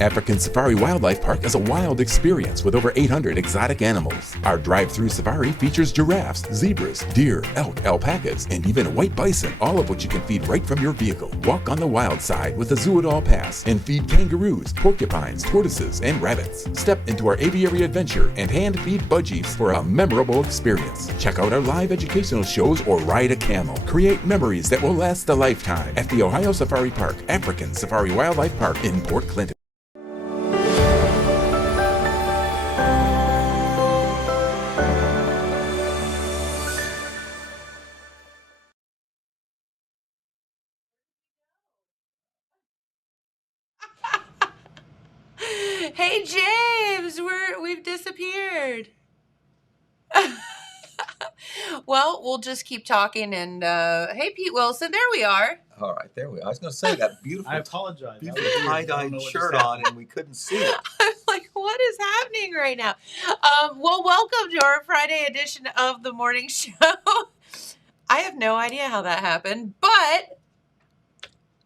African Safari Wildlife Park is a wild experience with over 800 exotic animals. Our drive-through safari features giraffes, zebras, deer, elk, alpacas, and even a white bison, all of which you can feed right from your vehicle. Walk on the wild side with a Zoo-It-All pass and feed kangaroos, porcupines, tortoises, and rabbits. Step into our aviary adventure and hand-feed budgies for a memorable experience. Check out our live educational shows or ride a camel. Create memories that will last a lifetime at the Ohio Safari Park, African Safari Wildlife Park in Port Clinton. Hey James, we've disappeared. Well, we'll just keep talking and hey Pete Wilson, there we are. All right, there we are. I was going to say that beautiful. I apologize. Beautiful tie-dyed shirt on, and we couldn't see it. I'm like, what is happening right now? Well, welcome to our Friday edition of the morning show. I have no idea how that happened, but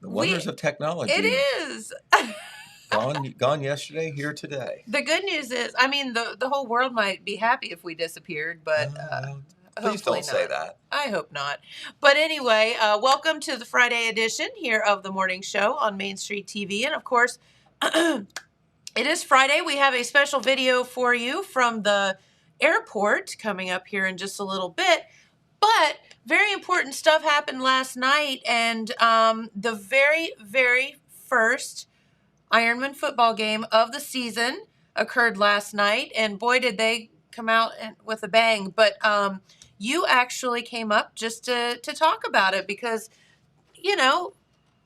The wonders of technology. it is. Gone yesterday, here today. The good news is, I mean, the whole world might be happy if we disappeared, but Please hopefully don't say not. that. I hope not. But anyway, welcome to the Friday edition here of the morning show on Main Street TV. And of course, it is Friday. We have a special video for you from the airport coming up here in just a little bit. But very important stuff happened last night. And the very, very first Ironman football game of the season occurred last night. And boy, did they come out with a bang. But you actually came up just to talk about it because, you know,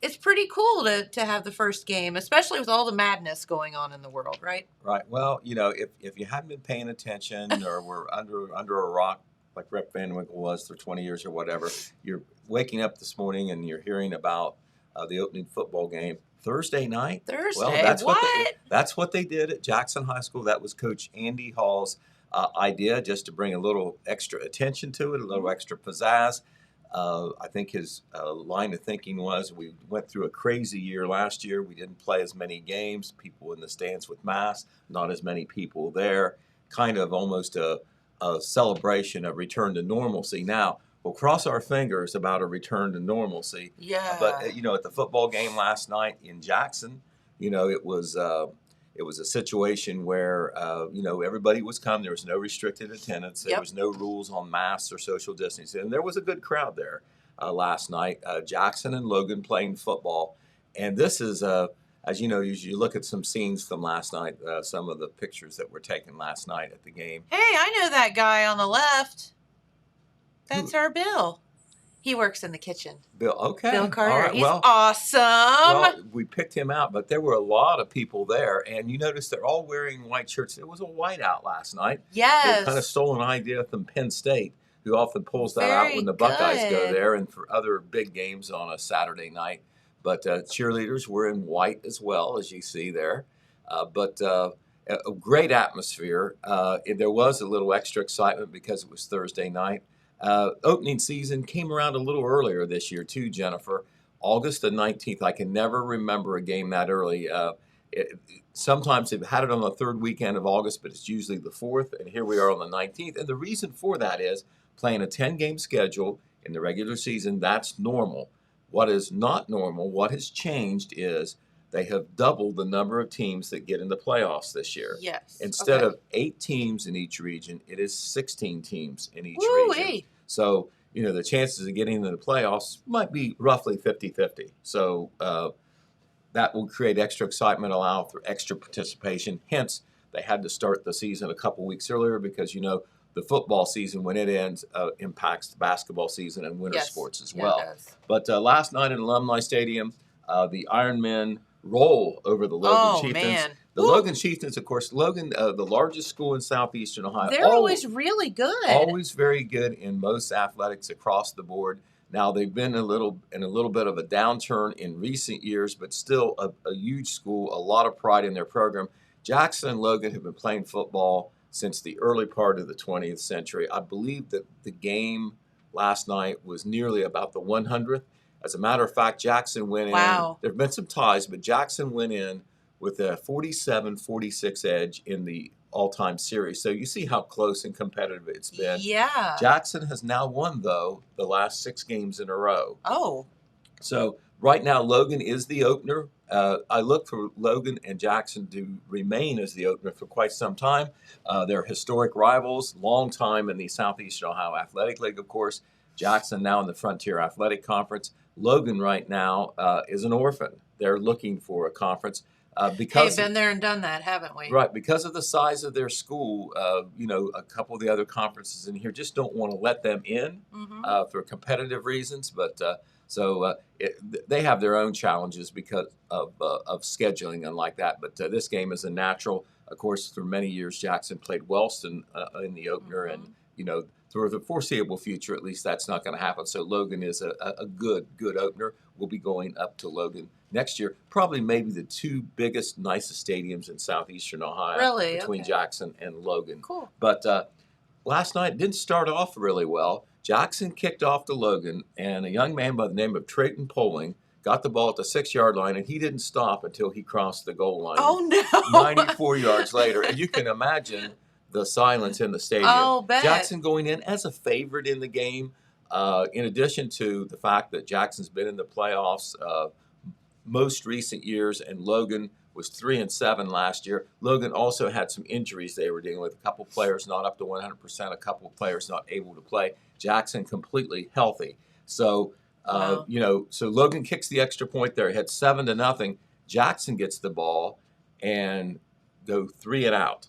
it's pretty cool to have the first game, especially with all the madness going on in the world, right? Right. Well, you know, if you haven't been paying attention or were under a rock like Rep Van Winkle was for 20 years or whatever, you're waking up this morning and you're hearing about the opening football game Thursday night. Thursday? Well, that's what? That's what they did at Jackson High School. That was Coach Andy Hall's idea, just to bring a little extra attention to it, a little extra pizzazz. I think his line of thinking was, we went through a crazy year last year. We didn't play as many games, people in the stands with masks, not as many people there, kind of almost a celebration of return to normalcy. Now, we'll cross our fingers about a return to normalcy. Yeah. But, you know, at the football game last night in Jackson, you know, it was a situation where, you know, everybody was come. There was no restricted attendance. There was no rules on masks or social distancing. And there was a good crowd there last night. Jackson and Logan playing football. And this is, as you know, you look at some scenes from last night, some of the pictures that were taken last night at the game. Hey, I know that guy on the left. That's our Bill. He works in the kitchen. Bill, okay. Bill Carter. All right, He's well, awesome. Well, we picked him out, but there were a lot of people there, and you notice they're all wearing white shirts. It was a whiteout last night. Yes. They kind of stole an idea from Penn State, who often pulls that out when the Buckeyes go there and for other big games on a Saturday night. But cheerleaders were in white as well, as you see there. But a great atmosphere. There was a little extra excitement because it was Thursday night. Opening season came around a little earlier this year too, Jennifer. August the 19th. I can never remember a game that early. Sometimes they've had it on the third weekend of August, but it's usually the 4th, and here we are on the 19th. And the reason for that is playing a 10-game schedule in the regular season, that's normal. What is not normal, what has changed is they have doubled the number of teams that get into playoffs this year. Yes. Instead of 8 teams in each region, it is 16 teams in each region. So, you know, the chances of getting into the playoffs might be roughly 50-50. So that will create extra excitement, allow for extra participation. Hence, they had to start the season a couple weeks earlier because, you know, the football season, when it ends, impacts the basketball season and winter sports as well. It does. But last night at Alumni Stadium, the Ironmen roll over the Logan Chieftains. Man. The Logan Chieftains, of course, Logan, the largest school in southeastern Ohio. They're always really good. Always very good in most athletics across the board. Now they've been in a little bit of a downturn in recent years, but still a huge school, a lot of pride in their program. Jackson and Logan have been playing football since the early part of the 20th century. I believe that the game last night was nearly about the 100th. As a matter of fact, Jackson went in. There have been some ties, but Jackson went in with a 47-46 edge in the all-time series. So you see how close and competitive it's been. Yeah. Jackson has now won, though, the last 6 games in a row. Oh. So right now, Logan is the opener. I look for Logan and Jackson to remain as the opener for quite some time. They're historic rivals, long time in the Southeastern Ohio Athletic League, of course. Jackson now in the Frontier Athletic Conference. Logan right now is an orphan. They're looking for a conference. Because been there and done that, haven't we? Right, because of the size of their school, a couple of the other conferences in here just don't want to let them in for competitive reasons. But they have their own challenges because of scheduling and like that. But this game is a natural. Of course, for many years, Jackson played Wellston in the opener, and for the foreseeable future, at least, that's not going to happen. So Logan is a good opener. We'll be going up to Logan next year. Probably maybe the 2 biggest, nicest stadiums in Southeastern Ohio. Really? Between Jackson and Logan. Cool. But last night didn't start off really well. Jackson kicked off to Logan, and a young man by the name of Trayton Poling got the ball at the 6-yard line, and he didn't stop until he crossed the goal line. Oh, no. 94 yards later. And you can imagine the silence in the stadium. Oh, bet. Jackson going in as a favorite in the game, in addition to the fact that Jackson's been in the playoffs most recent years, and Logan was 3-7 last year. Logan also had some injuries they were dealing with. A couple players not up to 100%, a couple players not able to play. Jackson completely healthy. So, Wow. So Logan kicks the extra point there. It had 7-0. Jackson gets the ball and go 3 and out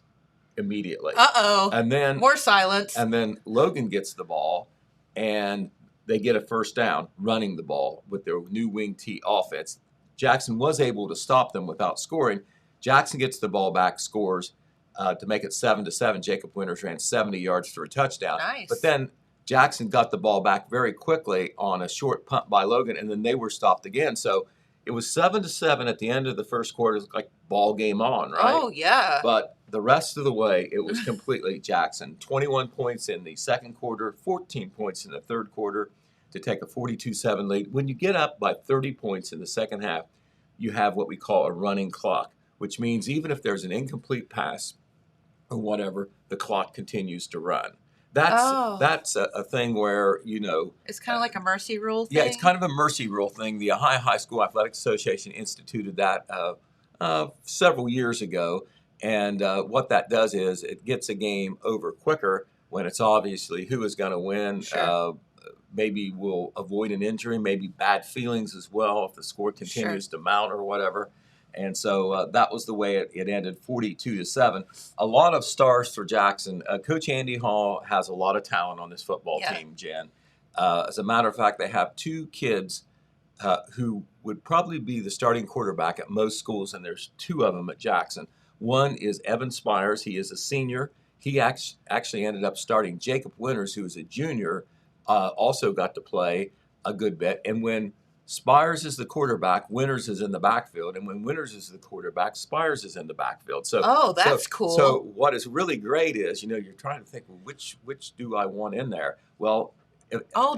immediately. Uh-oh. And then more silence. And then Logan gets the ball, and they get a first down running the ball with their new wing T offense. Jackson was able to stop them without scoring. Jackson gets the ball back, scores to make it 7-7. Jacob Winters ran 70 yards for a touchdown. Nice. But then Jackson got the ball back very quickly on a short punt by Logan, and then they were stopped again. So it was 7-7 at the end of the first quarter. It was like ball game on, right? Oh, yeah. But the rest of the way, it was completely Jackson. 21 points in the second quarter, 14 points in the third quarter to take a 42-7 lead. When you get up by 30 points in the second half, you have what we call a running clock, which means even if there's an incomplete pass or whatever, the clock continues to run. That's a thing where, it's kind of like a mercy rule thing. Yeah, it's kind of a mercy rule thing. The Ohio High School Athletic Association instituted that several years ago. And what that does is it gets a game over quicker when it's obviously who is going to win. Sure. Maybe we'll avoid an injury, maybe bad feelings as well if the score continues to mount or whatever. And so that was the way it ended, 42-7. A lot of stars for Jackson. Coach Andy Hall has a lot of talent on this football team, Jen. As a matter of fact, they have 2 kids who would probably be the starting quarterback at most schools, and there's 2 of them at Jackson. One is Evan Spires. He is a senior. He actually ended up starting Jacob Winters, who is a junior, also got to play a good bit. And when Spires is the quarterback, Winters is in the backfield. And when Winters is the quarterback, Spires is in the backfield. So, that's cool. So what is really great is, you're trying to think, well, which do I want in there? Well,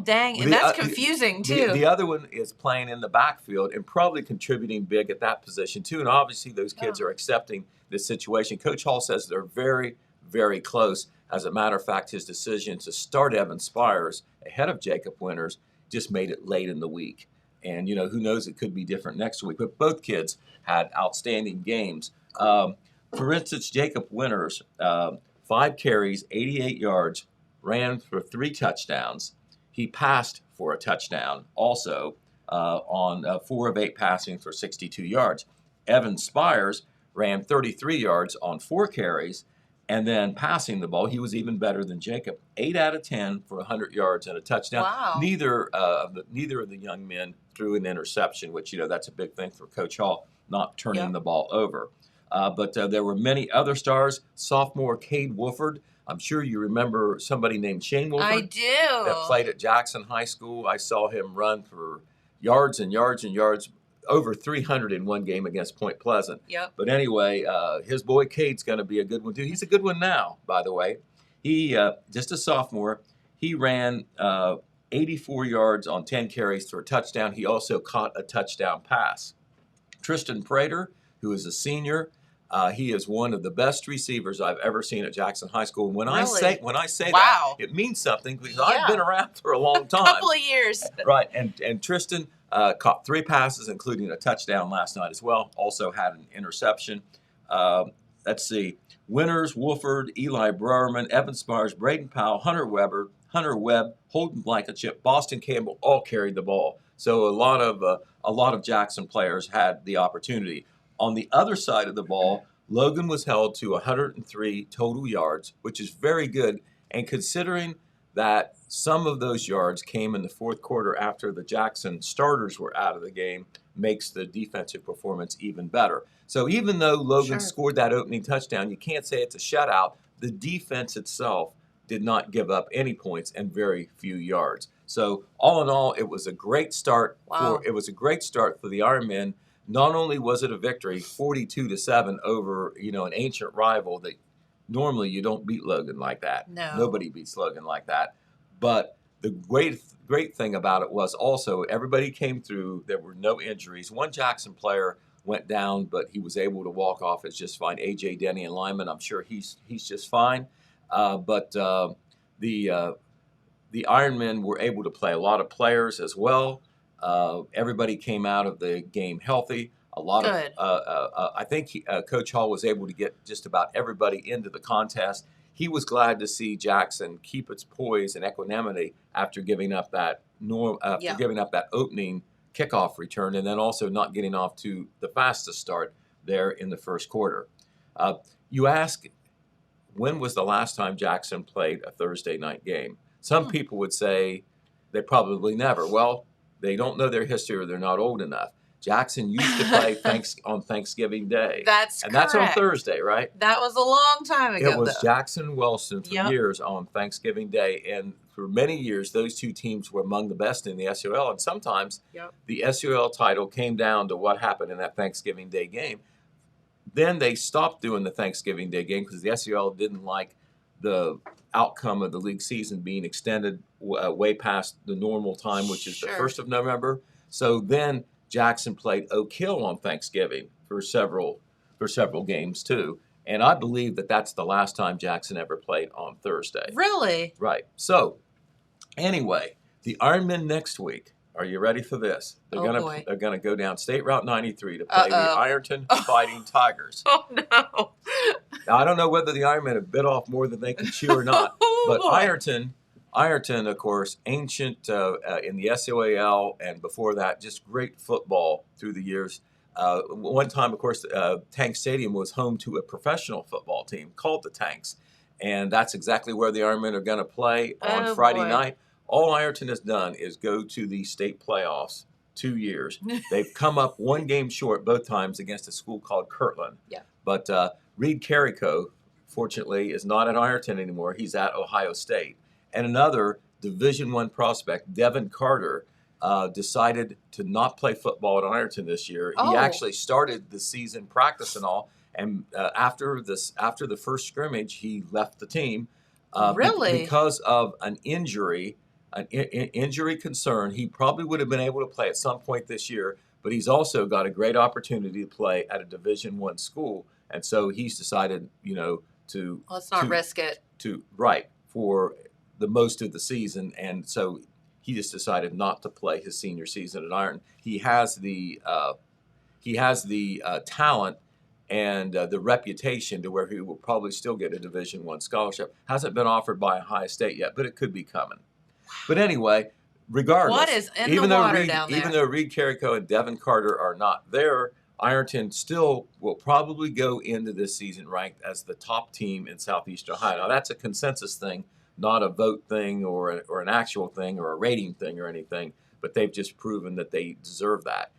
dang. And that's confusing, too. The other one is playing in the backfield and probably contributing big at that position, too. And obviously those kids are accepting this situation. Coach Hall says they're very, very close. As a matter of fact, his decision to start Evan Spires ahead of Jacob Winters just made it late in the week. And, who knows, it could be different next week. But both kids had outstanding games. For instance, Jacob Winters, 5 carries, 88 yards, ran for 3 touchdowns. He passed for a touchdown also on 4 of 8 passing for 62 yards. Evan Spires ran 33 yards on 4 carries. And then passing the ball, he was even better than Jacob. 8 out of 10 for 100 yards and a touchdown. Wow. Neither of the young men threw an interception, which, that's a big thing for Coach Hall, not turning the ball over. But there were many other stars. Sophomore Cade Wolford. I'm sure you remember somebody named Shane Wolford. I do. That played at Jackson High School. I saw him run for yards and yards and yards, over 300 in one game against Point Pleasant. Yep. But anyway, his boy Cade's going to be a good one, too. He's a good one now, by the way. He, just a sophomore, he ran 84 yards on 10 carries for a touchdown. He also caught a touchdown pass. Tristan Prater, who is a senior. He is one of the best receivers I've ever seen at Jackson High School. And when I say Wow. that, it means something because I've been around for a long time. Couple of years. Right. And Tristan caught 3 passes, including a touchdown last night as well. Also had an interception. Let's see. Winters, Wolford, Eli Browerman, Evan Spars, Braden Powell, Hunter Webb, Holden Blankenship, Boston Campbell all carried the ball. So a lot of Jackson players had the opportunity. On the other side of the ball, Logan was held to 103 total yards, which is very good. And considering that some of those yards came in the fourth quarter after the Jackson starters were out of the game, makes the defensive performance even better. So even though Logan scored that opening touchdown, you can't say it's a shutout. The defense itself did not give up any points and very few yards. So all in all, it was a great start. It was a great start for the Ironmen. Not only was it a victory, 42-7 over an ancient rival that normally you don't beat Logan like that. No. Nobody beats Logan like that. But the great thing about it was also everybody came through. There were no injuries. One Jackson player went down, but he was able to walk off as just fine. A.J. Denny and Lyman, I'm sure he's just fine. But the Ironmen were able to play a lot of players as well. Everybody came out of the game healthy. I think Coach Hall was able to get just about everybody into the contest. He was glad to see Jackson keep its poise and equanimity after giving up that opening kickoff return, and then also not getting off to the fastest start there in the first quarter. You ask, when was the last time Jackson played a Thursday night game? Some people would say they probably never. Well, they don't know their history or they're not old enough. Jackson used to play on Thanksgiving Day. That's correct. That's on Thursday, right? That was a long time ago. It was Jackson and Wellston for years on Thanksgiving Day. And for many years, those two teams were among the best in the SUL. And sometimes the SUL title came down to what happened in that Thanksgiving Day game. Then they stopped doing the Thanksgiving Day game because the SUL didn't like the outcome of the league season being extended way past the normal time, which is the 1st of November. So then Jackson played Oak Hill on Thanksgiving for several games too. And I believe that that's the last time Jackson ever played on Thursday. Really? Right. So anyway, the Ironmen next week. Are you ready for this? They're gonna go down State Route 93 to play the Ironton Fighting Tigers. Oh no! Now, I don't know whether the Ironmen have bit off more than they can chew or not, but Ironton, of course, ancient in the SOAL, and before that, just great football through the years. One time, of course, Tank Stadium was home to a professional football team called the Tanks, and that's exactly where the Ironmen are going to play on Friday night. All Ironton has done is go to the state playoffs 2 years. They've come up one game short both times against a school called Kirtland. Yeah. But Reed Carrico, fortunately, is not at Ironton anymore. He's at Ohio State. And another Division I prospect, Devin Carter, decided to not play football at Ironton this year. He actually started the season practice and all. And after the first scrimmage, he left the team. Really? Because of an injury. An injury concern. He probably would have been able to play at some point this year, but he's also got a great opportunity to play at a Division I school, and so he's decided, to let's not risk it. For the most of the season, and so he just decided not to play his senior season at Ironton. He has the talent and the reputation to where he will probably still get a Division I scholarship. Hasn't been offered by Ohio State yet, but it could be coming. But anyway, regardless, what is in the water down there? Even though Reed Carrico and Devin Carter are not there, Ironton still will probably go into this season ranked as the top team in Southeast Ohio. Now, that's a consensus thing, not a vote thing or an actual thing or a rating thing or anything, but they've just proven that they deserve that.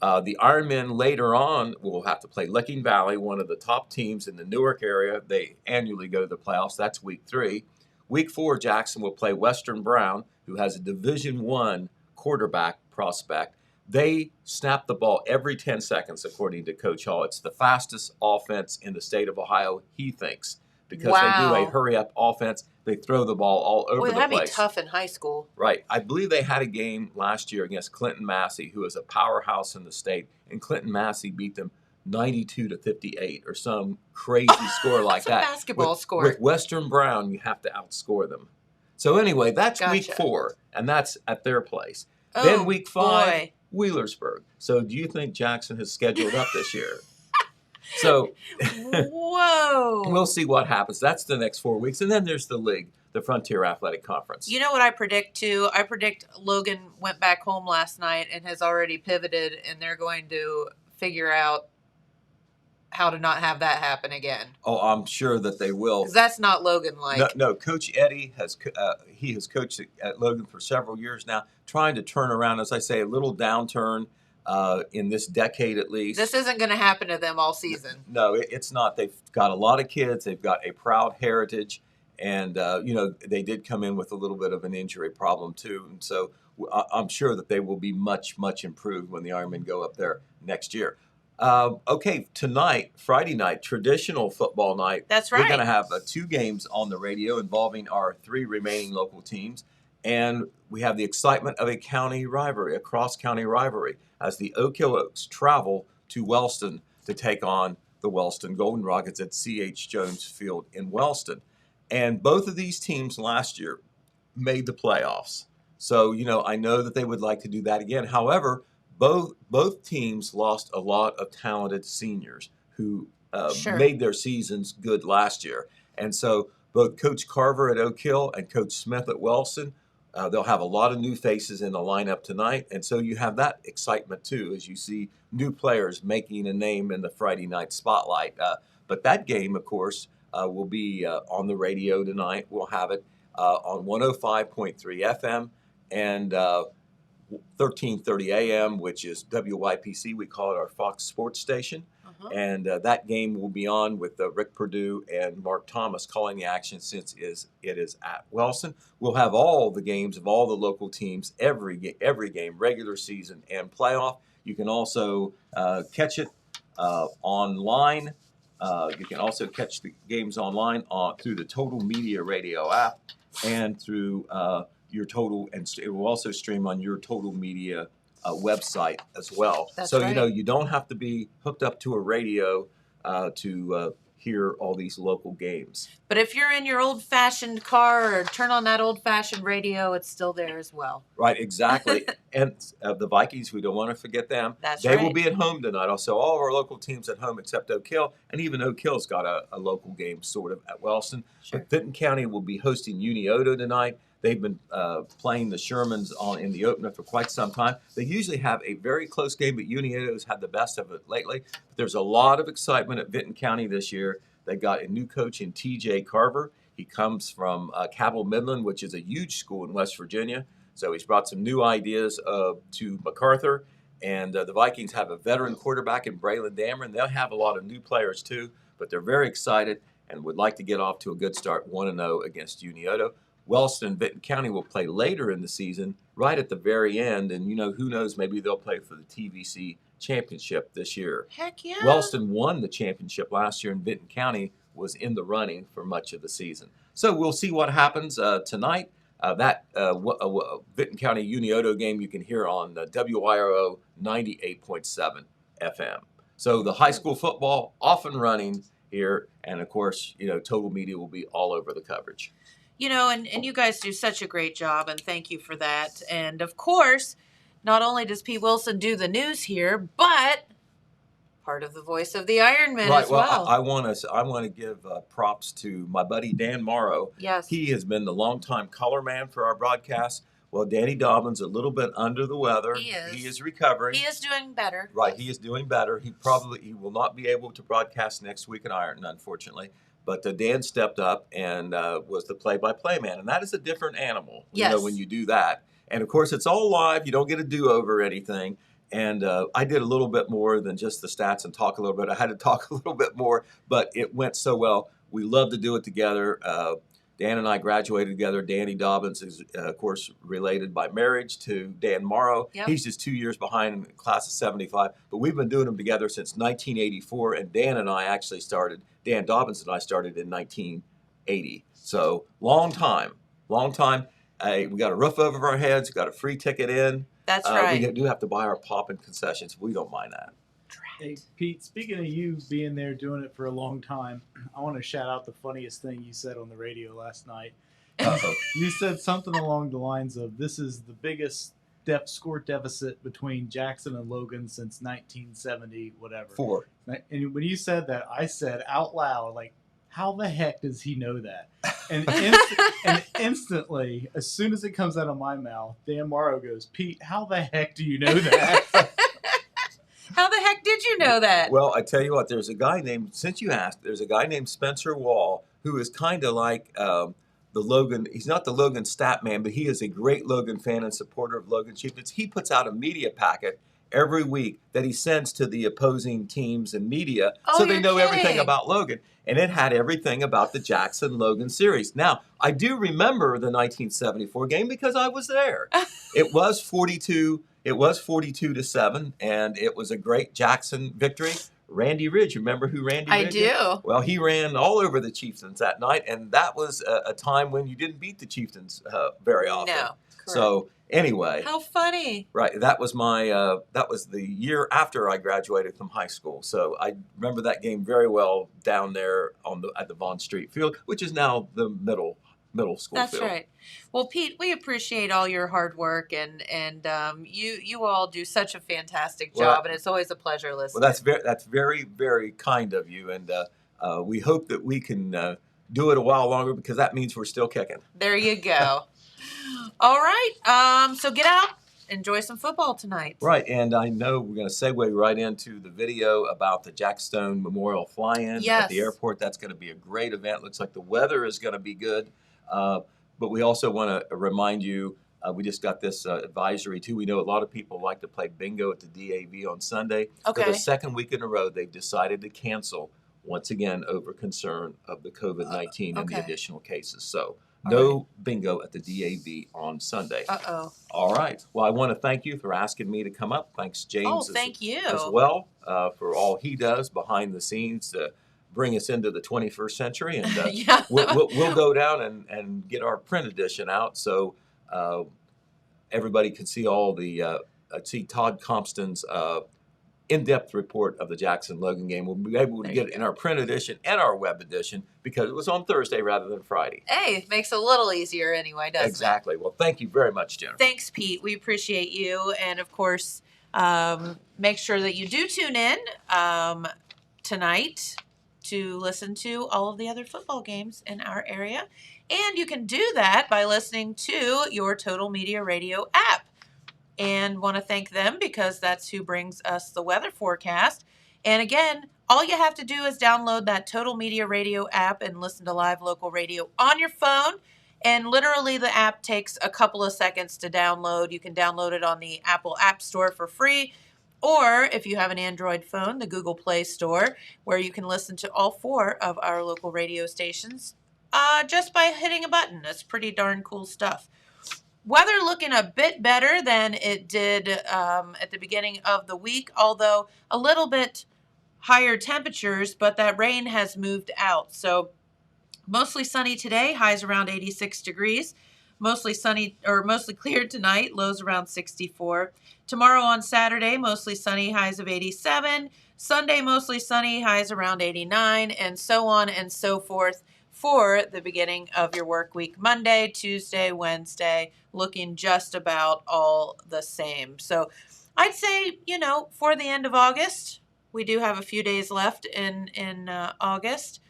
The Ironmen later on will have to play Licking Valley, one of the top teams in the Newark area. They annually go to the playoffs. That's week 3. Week 4, Jackson will play Western Brown, who has a Division I quarterback prospect. They snap the ball every 10 seconds, according to Coach Hall. It's the fastest offense in the state of Ohio, he thinks, because they do a hurry-up offense. They throw the ball all over the place. That'd be tough in high school. Right. I believe they had a game last year against Clinton Massey, who is a powerhouse in the state, and Clinton Massey beat them 92-58 or some crazy score like That's a that. basketball score. With Western Brown, you have to outscore them. So anyway, that's week Gotcha. 4, and that's at their place. Oh, Then week 5, boy. Wheelersburg. So do you think Jackson has scheduled up this year? So Whoa. we'll see what happens. That's the next 4 weeks. And then there's the league, the Frontier Athletic Conference. You know what I predict, too? I predict Logan went back home last night and has already pivoted, and they're going to figure out how to not have that happen again. Oh, I'm sure that they will. Because that's not Logan-like. No, Coach Eddie has coached at Logan for several years now, trying to turn around, as I say, a little downturn in this decade at least. This isn't going to happen to them all season. No, it's not. They've got a lot of kids. They've got a proud heritage. And, they did come in with a little bit of an injury problem, too. And so I'm sure that they will be much, much improved when the Ironmen go up there next year. Okay, tonight, Friday night, traditional football night. That's right. We're going to have 2 games on the radio involving our 3 remaining local teams. And we have the excitement of a county rivalry, a cross-county rivalry, as the Oak Hill Oaks travel to Wellston to take on the Wellston Golden Rockets at C.H. Jones Field in Wellston. And both of these teams last year made the playoffs. So, I know that they would like to do that again. However, both teams lost a lot of talented seniors who made their seasons good last year. And so both Coach Carver at Oak Hill and Coach Smith at Wellston, they'll have a lot of new faces in the lineup tonight. And so you have that excitement, too, as you see new players making a name in the Friday night spotlight. But that game, of course, will be on the radio tonight. We'll have it on 105.3 FM and 1330 AM, which is WYPC. We call it our Fox Sports Station. And that game will be on with Rick Perdue and Mark Thomas calling the action since it is at Wellston. We'll have all the games of all the local teams, every game, regular season and playoff. You can also catch it online. You can also catch the games online through the Total Media Radio app and through your Total, and it will also stream on your Total Media website as well. That's so right. You don't have to be hooked up to a radio to hear all these local games. But if you're in your old-fashioned car or turn on that old-fashioned radio, it's still there as well. Right, exactly. And the Vikings, we don't want to forget them. They will be at home tonight. Also, all of our local teams at home except Oak Hill, and even Oak Hill's got a local game sort of at Wellston. Sure. But Vinton County will be hosting Unioto tonight. They've been playing the Shermans in the opener for quite some time. They usually have a very close game, but Unioto's had the best of it lately. But there's a lot of excitement at Vinton County this year. They got a new coach in T.J. Carver. He comes from Cabell Midland, which is a huge school in West Virginia. So he's brought some new ideas to MacArthur. And the Vikings have a veteran quarterback in Braylon Dameron. They'll have a lot of new players too, but they're very excited and would like to get off to a good start, 1-0 against Unioto. Wellston and Vinton County will play later in the season, right at the very end. And, who knows, maybe they'll play for the TVC championship this year. Heck yeah. Wellston won the championship last year, and Vinton County was in the running for much of the season. So we'll see what happens tonight. That Vinton County Unioto game you can hear on WYRO 98.7 FM. So the high school football off and running here. And, of course, Total Media will be all over the coverage. And you guys do such a great job, and thank you for that. And, of course, not only does Pete Wilson do the news here, but part of the voice of the Ironmen as well. I want to give props to my buddy Dan Morrow. Yes. He has been the longtime color man for our broadcast. Well, Danny Dobbin's a little bit under the weather. He is. He is recovering. He is doing better. Right, he is doing better. He will not be able to broadcast next week in Ironton, unfortunately. But Dan stepped up and was the play-by-play man. And that is a different animal, when you do that. And, of course, it's all live. You don't get a do-over or anything. And I did a little bit more than just the stats and talk a little bit. I had to talk a little bit more, but it went so well. We love to do it together. Dan and I graduated together. Danny Dobbins is, of course, related by marriage to Dan Morrow. Yep. He's just 2 years behind in the class of 75. But we've been doing them together since 1984. And Dan Dobbins and I started in 1980. So long time. We got a roof over our heads. We got a free ticket in. That's right. We do have to buy our pop and concessions. We don't mind that. Hey, Pete, speaking of you being there doing it for a long time, I want to shout out the funniest thing you said on the radio last night. Uh-oh. You said something along the lines of, this is the biggest score deficit between Jackson and Logan since 1970, whatever. 4. And when you said that, I said out loud, like, how the heck does he know that? And, and instantly, as soon as it comes out of my mouth, Dan Morrow goes, Pete, how the heck do you know that? How the heck did you know that? Well, I tell you what, there's a guy named, since you asked, there's a guy named Spencer Wall who is kind of like the Logan. He's not the Logan stat man, but he is a great Logan fan and supporter of Logan Chieftains. He puts out a media packet every week that he sends to the opposing teams and media so they know everything about Logan. And it had everything about the Jackson-Logan series. Now, I do remember the 1974 game because I was there. It was 42. It was 42-7, and it was a great Jackson victory. Randy Ridge, remember who Randy Ridge is? I do. Well, he ran all over the Chieftains that night, and that was a time when you didn't beat the Chieftains very often. No, correct. So anyway, How funny. right, that was my that was the year after I graduated from high school. So I remember that game very well down there at the Vaughn Street Field, which is now the middle school That's field. right. Well, Pete, we appreciate all your hard work, and you all do such a fantastic job, Well, and it's always a pleasure listening. Well, that's very, very kind of you, and we hope that we can do it a while longer because that means we're still kicking. There you go. All right. So get out, enjoy some football tonight. Right, and I know we're going to segue right into the video about the Jack Stone Memorial Fly-In at the airport. That's going to be a great event. Looks like the weather is going to be good. But we also want to remind you, we just got this advisory too. We know a lot of people like to play bingo at the DAV on Sunday. Okay. For the second week in a row, they've decided to cancel once again over concern of the COVID-19 and the additional cases. So no bingo at the DAV on Sunday. Uh-oh. All right. Well, I want to thank you for asking me to come up. Thanks, James, Oh, thank you. as well for all he does behind the scenes to bring us into the 21st century. And Yeah. we'll go down and get our print edition out so everybody can see all the see Todd Compston's in-depth report of the Jackson-Logan game. We'll be able to get it in our print edition and our web edition because it was on Thursday rather than Friday. Hey, makes it a little easier anyway, doesn't it? Exactly. Well, thank you very much, Jennifer. Thanks, Pete. We appreciate you. And, of course, make sure that you do tune in tonight to listen to all of the other football games in our area. And you can do that by listening to your Total Media Radio app. And want to thank them because that's who brings us the weather forecast. And again, all you have to do is download that Total Media Radio app and listen to live local radio on your phone. And literally the app takes a couple of seconds to download. You can download it on the Apple App Store for free. Or if you have an Android phone, the Google Play Store, where you can listen to all 4 of our local radio stations just by hitting a button. That's pretty darn cool stuff. Weather looking a bit better than it did at the beginning of the week, although a little bit higher temperatures, but that rain has moved out. So mostly sunny today, highs around 86 degrees. Mostly sunny or mostly clear tonight, lows around 64. Tomorrow on Saturday, mostly sunny, highs of 87. Sunday, mostly sunny, highs around 89, and so on and so forth for the beginning of your work week. Monday, Tuesday, Wednesday, looking just about all the same. So I'd say, for the end of August, we do have a few days left in August.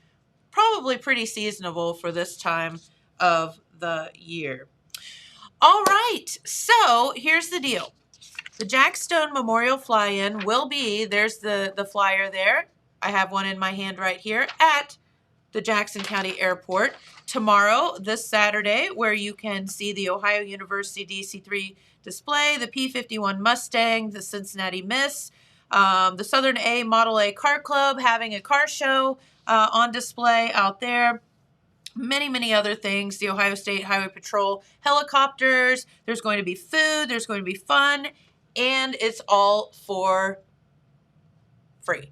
Probably pretty seasonable for this time of the year. All right, so here's the deal. The Jack Stone Memorial Fly-In will be, there's the flyer there. I have one in my hand right here at the Jackson County Airport tomorrow, this Saturday, where you can see the Ohio University DC-3 display, the P-51 Mustang, the Cincinnati Miss, the Southern A Model A Car Club having a car show on display out there. Many, many other things. The Ohio State Highway Patrol helicopters. There's going to be food. There's going to be fun. And it's all for free.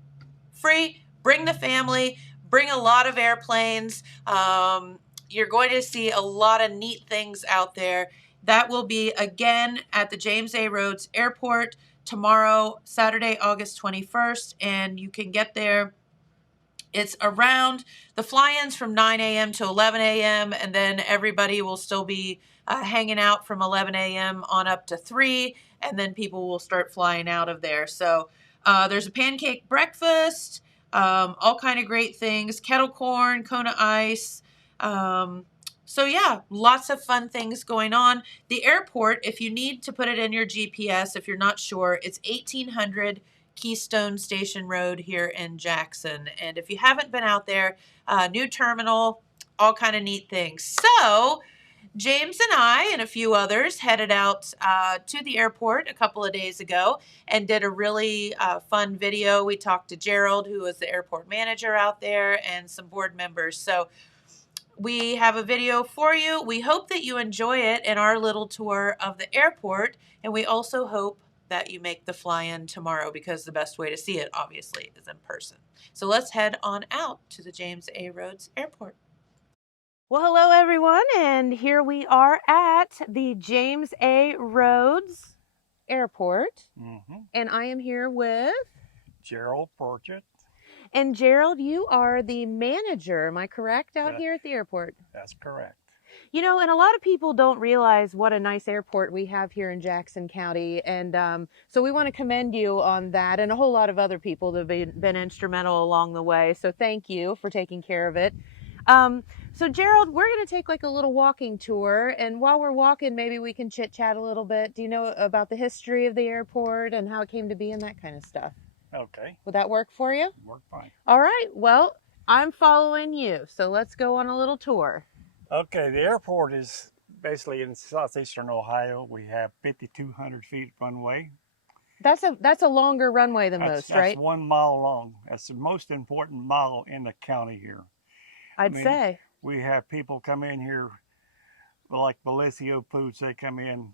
Free. Bring the family. Bring a lot of airplanes. You're going to see a lot of neat things out there. That will be, again, at the James A. Rhodes Airport tomorrow, Saturday, August 21st, and you can get there. It's around the fly-ins from 9 a.m. to 11 a.m., and then everybody will still be hanging out from 11 a.m. on up to 3, and then people will start flying out of there. So there's a pancake breakfast, all kind of great things, kettle corn, Kona ice. So yeah, lots of fun things going on. The airport, if you need to put it in your GPS, if you're not sure, it's 1800 Keystone Station Road here in Jackson. And if you haven't been out there, new terminal, all kind of neat things. So James and I and a few others headed out to the airport a couple of days ago and did a really fun video. We talked to Gerald, who was the airport manager out there, and some board members. So we have a video for you. We hope that you enjoy it in our little tour of the airport. And we also hope that you make the fly-in tomorrow, because the best way to see it, obviously, is in person. So let's head on out to the James A. Rhodes Airport. Well, hello, everyone, and here we are at the James A. Rhodes Airport, and I am here with Gerald Pritchett. And Gerald, you are the manager, am I correct, out here at the airport? That's correct. You know, and a lot of people don't realize what a nice airport we have here in Jackson County. And so we want to commend you on that, and a whole lot of other people that have been instrumental along the way. So thank you for taking care of it. So Gerald, we're going to take like a little walking tour. And while we're walking, maybe we can chit chat a little bit. Do you know about the history of the airport and how it came to be and that kind of stuff? Okay. Would that work for you? Work fine. All right. Well, I'm following you. So let's go on a little tour. Okay, the airport is basically in southeastern Ohio. We have 5,200 feet runway. That's a longer runway than most, right? That's 1 mile long. That's the most important mile in the county here. I'd say. We have people come in here, like Belicio Foods, they come in,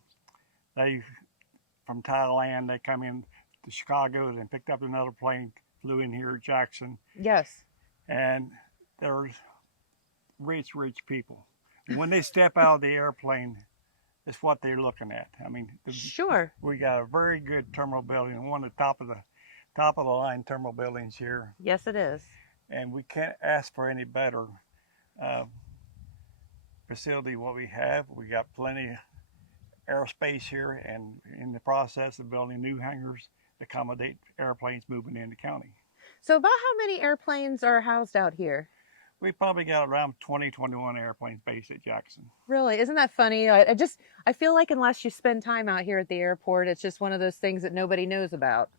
from Thailand, they come in to Chicago, then picked up another plane, flew in here at Jackson. Yes. And there's rich people. When they step out of the airplane, it's what they're looking at. I mean, sure. We got a very good terminal building, one of the top of the line terminal buildings here. Yes, it is. And we can't ask for any better facility what we have. We got plenty of airspace here, and in the process of building new hangars to accommodate airplanes moving into county. So about how many airplanes are housed out here? We probably got around 21 airplanes based at Jackson. Really? Isn't that funny? I feel like unless you spend time out here at the airport, it's just one of those things that nobody knows about.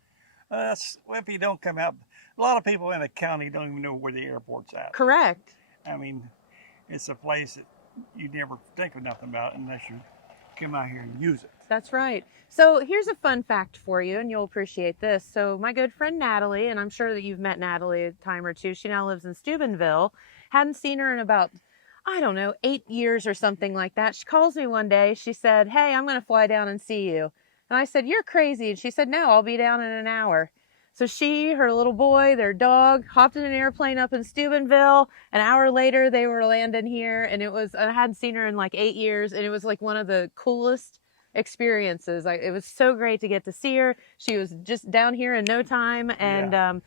If you don't come out, a lot of people in the county don't even know where the airport's at. Correct. I mean, it's a place that you never think of nothing about unless you come out here and use it. That's right. So here's a fun fact for you, and you'll appreciate this. So my good friend Natalie, and I'm sure that you've met Natalie a time or two, she now lives in Steubenville. Hadn't seen her in about, 8 years or something like that. She calls me one day. She said, "Hey, I'm going to fly down and see you." And I said, "You're crazy." And she said, "No, I'll be down in an hour." So she, her little boy, their dog, hopped in an airplane up in Steubenville. An hour later, they were landing here, and I hadn't seen her in like 8 years, and it was like one of the coolest experiences. It was so great to get to see her. She was just down here in no time, and that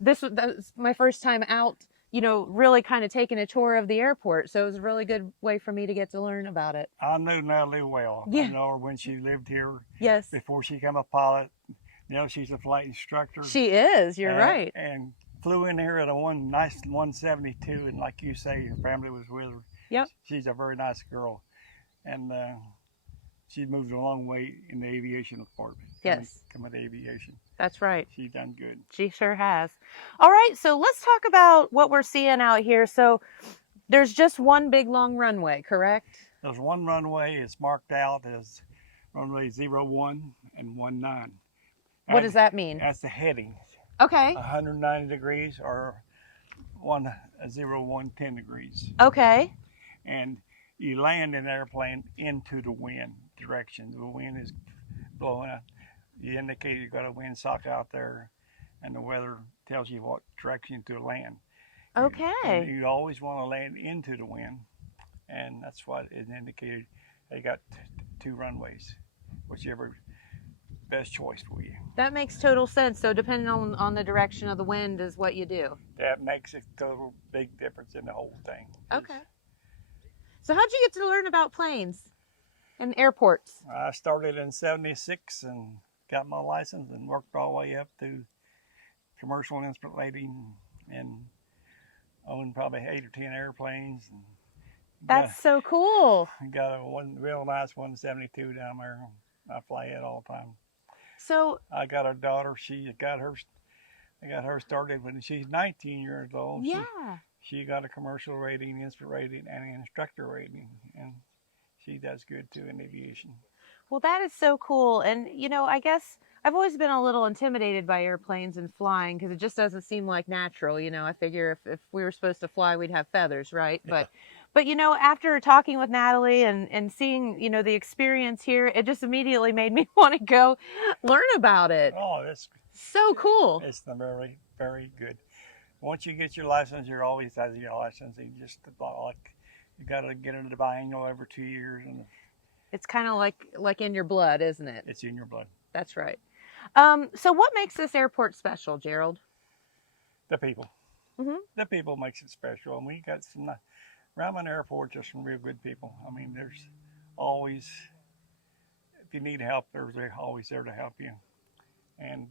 was my first time out, really kind of taking a tour of the airport. So it was a really good way for me to get to learn about it. I know Natalie well. Yeah. I know her when she lived here. Yes. Before she became a pilot. She's a flight instructor. She is, you're right. And flew in here at a nice 172, and like you say, her family was with her. Yep. She's a very nice girl. And she moved a long way in the aviation department. Yes. Coming to aviation. That's right. She's done good. She sure has. All right, so let's talk about what we're seeing out here. So there's just one big long runway, correct? There's one runway. It's marked out as runway 01 and 19. What does that mean? That's the heading. Okay. 190 degrees or 110 degrees. Okay. And you land an airplane into the wind direction. The wind is blowing up. You indicate you've got a windsock out there, and the weather tells you what direction to land. Okay. And you always want to land into the wind, and that's what it indicated. They got two runways, whichever best choice for you. That makes total sense. So depending on the direction of the wind is what you do. That makes a total big difference in the whole thing. Okay. So how'd you get to learn about planes and airports? I started in '76 and got my license and worked all the way up to commercial instrument rating and owned probably 8 or 10 airplanes. And That's so cool. got a real nice 172 down there. I fly it all the time. So I got a daughter. I got her started when she's 19 years old. yeah. She got a commercial rating, instrument rating, and an instructor rating, and she does good too in aviation. Well, that is so cool. And, you know, I guess I've always been a little intimidated by airplanes and flying because it just doesn't seem like natural. You know, I figure if we were supposed to fly, we'd have feathers, right? Yeah. But, you know, after talking with Natalie and seeing, you know, the experience here, it just immediately made me want to go learn about it. Oh, it's So cool. It's very, very good. Once you get your license, you're always has your license. You just like you got to get into the biannual every 2 years, and It's kind of like in your blood, isn't it? it's in your blood. That's right. So what makes this airport special, Gerald? The people. Mhm. The people makes it special, and we got some. Ryman Airport, just some real good people. I mean, there's always, if you need help, they're always there to help you. And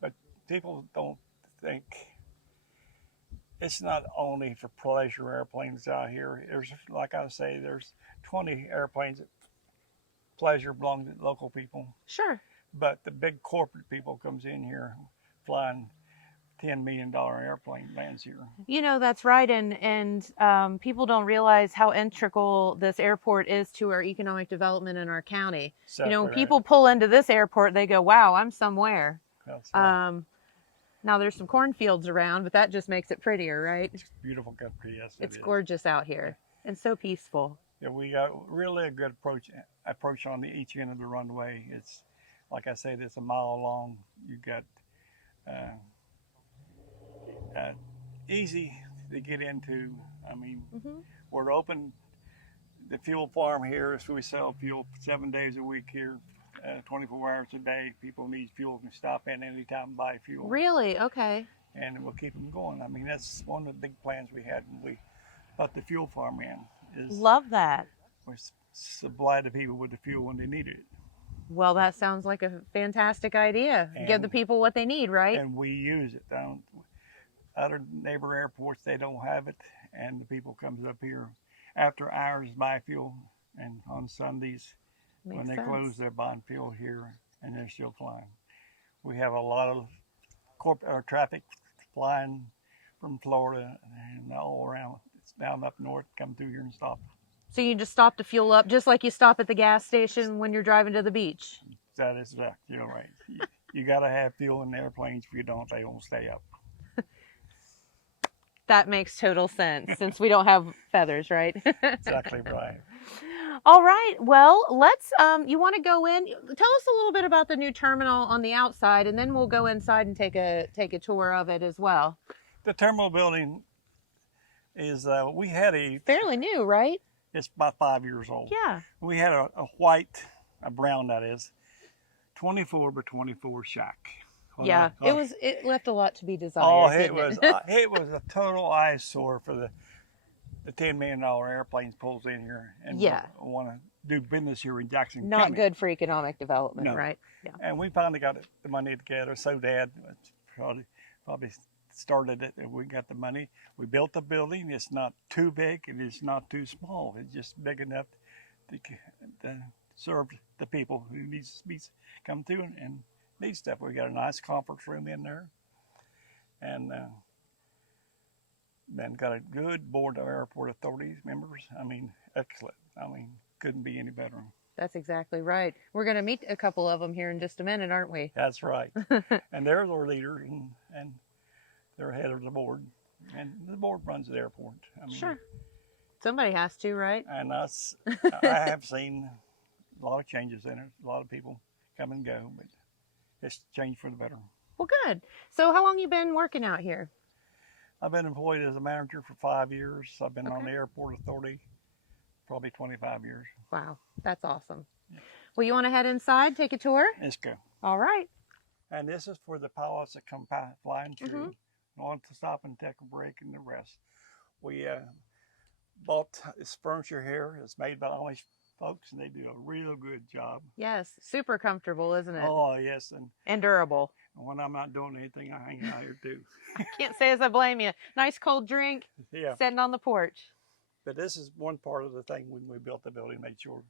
but people don't think it's not only for pleasure airplanes out here. There's, like I say, there's 20 airplanes that pleasure belong to local people. Sure. But the big corporate people comes in here flying $10 million airplane lands here. You know, that's right. And people don't realize how integral this airport is to our economic development in our county. You know, when people pull into this airport, they go, wow, I'm somewhere. That's right. Now there's some cornfields around, but that just makes it prettier, right? It's a beautiful country, yes. It's gorgeous out here and so peaceful. Yeah, we got really a good approach on each end of the runway. It's, like I said, it's a mile long. You got easy to get into. I mean, we're open. The fuel farm here is we sell fuel 7 days a week here, 24 hours a day. People need fuel, can stop in anytime and buy fuel. Really? Okay. And we'll keep them going. I mean, that's one of the big plans we had when we put the fuel farm in. Love that. We supply the people with the fuel when they need it. Well, that sounds like a fantastic idea. Give the people what they need, right? And we use it. Other neighbor airports, they don't have it, and the people comes up here after hours buy fuel, and on Sundays when they close, they're buying fuel here, and they're still flying. We have a lot of traffic flying from Florida and all around. It's down up north, come through here and stop. So you just stop to fuel up, just like you stop at the gas station when you're driving to the beach. That is exactly, you're right. You got to have fuel in the airplanes. If you don't, they won't stay up. That makes total sense since we don't have feathers, right? Exactly right. All right. Well, let's, you want to go in? Tell us a little bit about the new terminal on the outside, and then we'll go inside and take a tour of it as well. The terminal building is, we had fairly new, right? It's about 5 years old. Yeah. We had a brown that is, 24 by 24 shack. Yeah, it left a lot to be desired. Oh, it was a total eyesore for the $10 million airplanes pulls in here and want to do business here in Jackson Not County. Good for economic development, No. right? Yeah. And we finally got the money together. So Dad probably started it, and we got the money. We built the building. It's not too big and it's not too small. It's just big enough to serve the people who needs to come through and need stuff. We got a nice conference room in there, and then got a good board of airport authorities members. I mean, excellent. I mean, couldn't be any better. That's exactly right. We're going to meet a couple of them here in just a minute, aren't we? That's right. And they're their leaders, and they're head of the board, and the board runs the airport. I mean, sure. Somebody has to, right? And I have seen a lot of changes in it. A lot of people come and go, but it's changed for the better. Well, good. So how long you been working out here? I've been employed as a manager for 5 years. I've been on the airport authority probably 25 years. Wow, that's awesome. Yeah. Well, you want to head inside, take a tour? Let's go. All right. And this is for the pilots that come flying through, want to stop and take a break and the rest. We bought this furniture here. It's made by Amish folks, and they do a real good job. Yes, super comfortable, isn't it? Oh, yes. And durable. And when I'm not doing anything, I hang out here too. Can't say as I blame you. Nice cold drink, Yeah. sitting on the porch. But this is one part of the thing when we built the building, made sure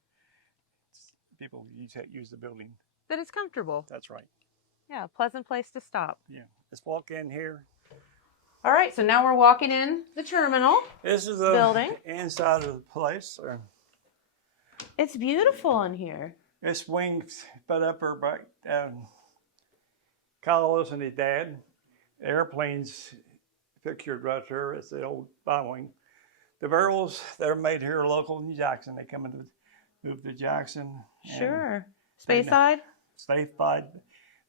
people use the building. That it's comfortable. That's right. Yeah, pleasant place to stop. Yeah. Let's walk in here. All right, so now we're walking in the terminal. This is the building. Inside of the place. It's beautiful in here. This wing's put up here by Carlos and his dad. The airplane's pictured right there. It's the old Boeing. The barrels that are made here are local in Jackson. They come into move to Jackson. Sure. Speyside? Stateside.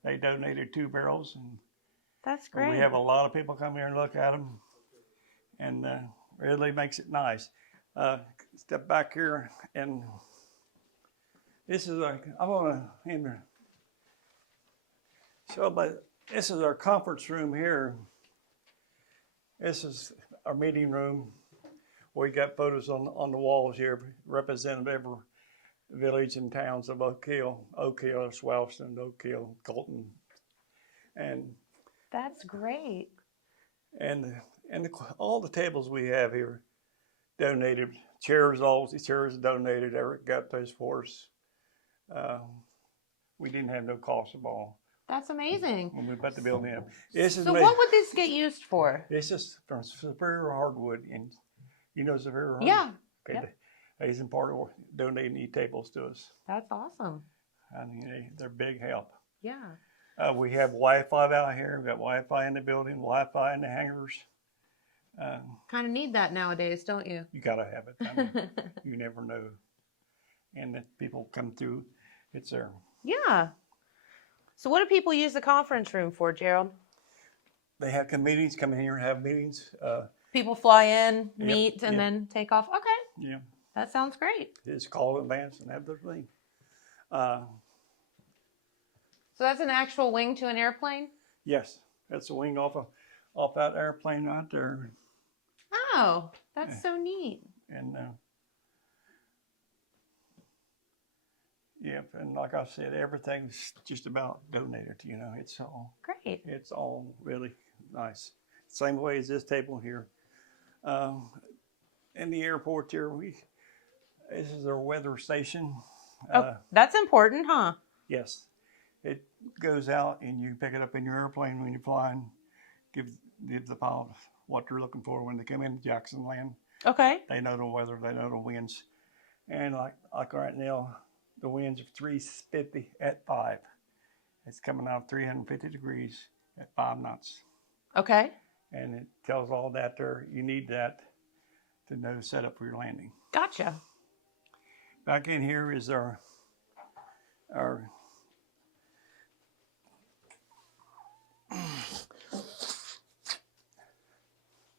They donated 2 barrels. And that's great. we have a lot of people come here and look at them. And really makes it nice. Step back here, and this is I'm going to show, but this is our conference room here. This is our meeting room. We got photos on the walls here representing every village and towns of Oak Hill, Swaleston, Oak Hill, Colton, and that's great. And all the tables we have here donated. Chairs, all the chairs donated. Eric got those for us. We didn't have no cost at all. That's amazing. When we put the building in. This is so what would this get used for? This is from Superior Hardwood. And you know Superior Hardwood? Yeah. Okay. Yep. He's in part of donating these tables to us. That's awesome. I mean, they're big help. Yeah. We have Wi-Fi out here. We've got Wi-Fi in the building, Wi-Fi in the hangars. Kind of need that nowadays, don't you? You got to have it. I mean, you never know. And if people come through, it's there. Yeah. So what do people use the conference room for, Gerald? They have meetings, come in here and have meetings. People fly in, meet, and then take off. Okay. Yeah. That sounds great. Just call in advance and have their thing. So that's an actual wing to an airplane? Yes. That's a wing off that airplane right there. Oh, that's so neat. And yep, and like I said, everything's just about donated. You know, it's all great. It's all really nice. Same way as this table here. In the airport here, this is our weather station. That's important, huh? Yes, it goes out and you pick it up in your airplane when you're flying. Give the pilot what they're looking for when they come into Jackson land. Okay. They know the weather, they know the winds. And like right now, the winds are 350 at 5. It's coming out 350 degrees at 5 knots. Okay. And it tells all that there. You need that to know to set up for your landing. Gotcha. Back in here is our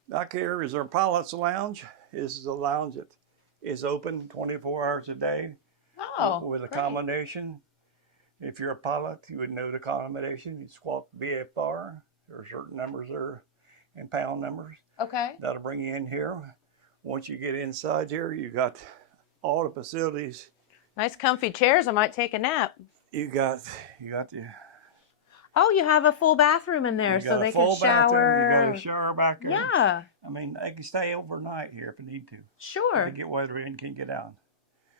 back here is our pilot's lounge. This is a lounge that is open 24 hours a day. Oh, with a great. combination. If you're a pilot, you would know the combination. You squawk BFR. There are certain numbers there and pound numbers. Okay. That'll bring you in here. Once you get inside here, you got all the facilities. Nice comfy chairs. I might take a nap. You got the. Oh, you have a full bathroom in there so they can shower. You got a shower back there. Yeah. I mean, they can stay overnight here if they need to. Sure. They get weather in, can get out.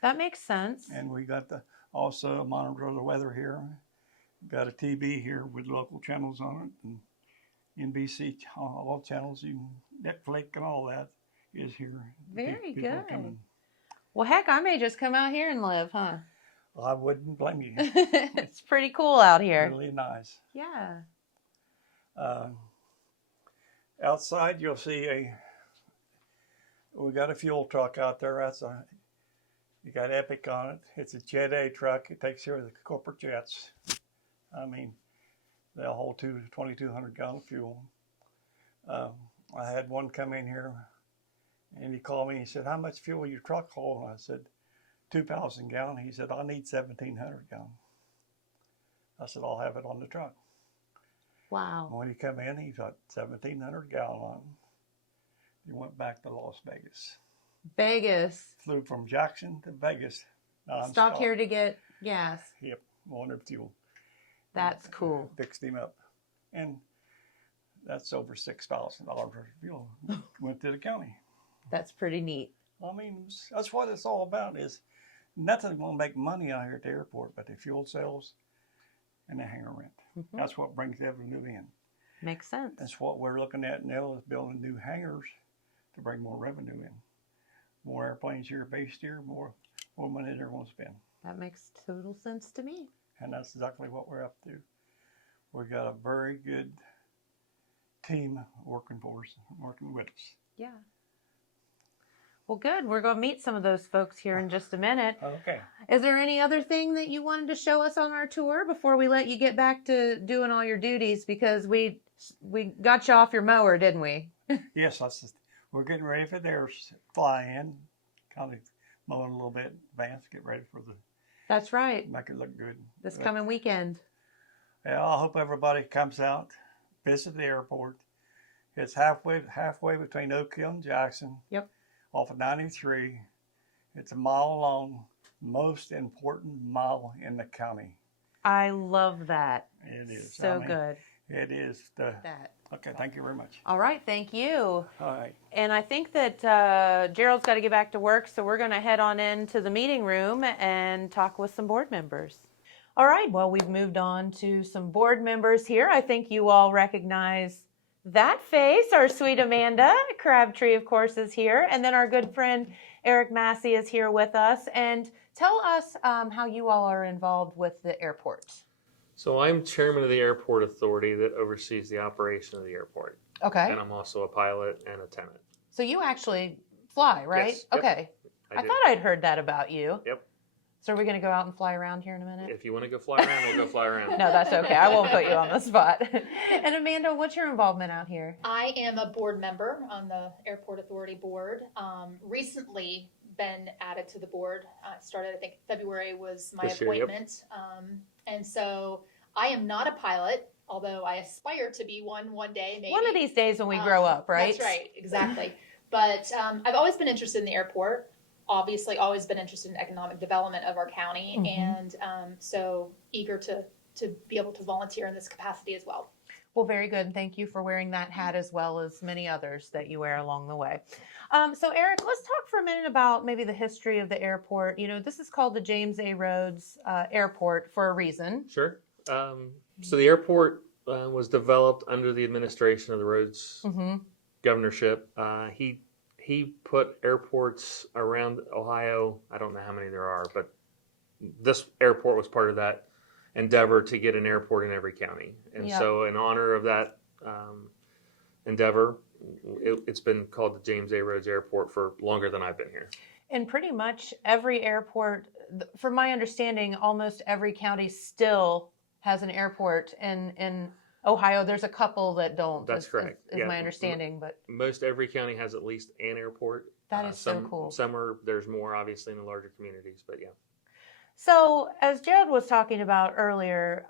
That makes sense. And we got also monitor the weather here. Got a TV here with local channels on it, and NBC, all channels, Netflix and all that is here. Very People good. coming. Well, heck, I may just come out here and live, huh? Well, I wouldn't blame you. It's pretty cool out here. Really nice. Yeah. Outside, you'll see we got a fuel truck out there. You got Epic on it. It's a Jet A truck. It takes care of the corporate jets. I mean, they'll hold 2,200 gallon fuel. I had one come in here, and he called me. He said, "How much fuel will your truck hold?" I said, 2,000 gallon. He said, I need 1,700 gallon. I said, I'll have it on the truck. Wow. And when he come in, he got 1,700 gallon. He went back to Las Vegas. Vegas. Flew from Jackson to Vegas. Stopped here to get gas. Yep, wanted fuel. That's cool. Fixed him up. And that's over $6,000 of fuel. Went to the county. That's pretty neat. I mean, that's what it's all about is nothing's going to make money out here at the airport but the fuel sales and the hangar rent. Mm-hmm. That's what brings revenue in. Makes sense. That's what we're looking at now is building new hangars to bring more revenue in. More airplanes here based here, more money they're going to spend. That makes total sense to me. And that's exactly what we're up to. We got a very good team working for us, working with us. Yeah. Well, good. We're going to meet some of those folks here in just a minute. Okay. Is there any other thing that you wanted to show us on our tour before we let you get back to doing all your duties? Because we got you off your mower, didn't we? Yes, we're getting ready for their fly-in, kind of mowing a little bit in advance, get ready for That's right. make it look good. This coming weekend. Yeah, I hope everybody comes out, visit the airport. It's halfway between Oak Hill and Jackson. Yep. Off of 93. It's a mile long, most important mile in the county. I love that. It is. So good. It is. Okay, thank you very much. All right, thank you. All right. And I think that Gerald's got to get back to work, so we're going to head on into the meeting room and talk with some board members. All right, well, we've moved on to some board members here. I think you all recognize that face. Our sweet Amanda Crabtree, of course, is here. And then our good friend Eric Massey is here with us. And tell us how you all are involved with the airport. So I'm chairman of the airport authority that oversees the operation of the airport. Okay. And I'm also a pilot and a tenant. So you actually fly, right? Yes, yep, okay. I do. thought I'd heard that about you. Yep. So are we going to go out and fly around here in a minute? If you want to go fly around, we'll go fly around. No, that's okay. I won't put you on the spot. And Amanda, what's your involvement out here? I am a board member on the Airport Authority Board. Recently been added to the board. Started, I think, February was my This year, yep. appointment. And so I am not a pilot, although I aspire to be one day, maybe. One of these days when we grow up, right? That's right, exactly. But I've always been interested in the airport. Obviously, always been interested in economic development of our county, and so eager to be able to volunteer in this capacity as well. Well, very good. Thank you for wearing that hat as well as many others that you wear along the way. So, Eric, let's talk for a minute about maybe the history of the airport. You know, this is called the James A. Rhodes Airport for a reason. Sure. So the airport was developed under the administration of the Rhodes governorship. He put airports around Ohio. I don't know how many there are, but this airport was part of that endeavor to get an airport in every county. And so in honor of that endeavor, it's been called the James A. Rhodes Airport for longer than I've been here. And pretty much every airport, from my understanding, almost every county still has an airport. In Ohio, there's a couple that don't. That's correct. Is my understanding, but most every county has at least an airport. That is so cool. There's more obviously in the larger communities, but yeah. So as Jared was talking about earlier,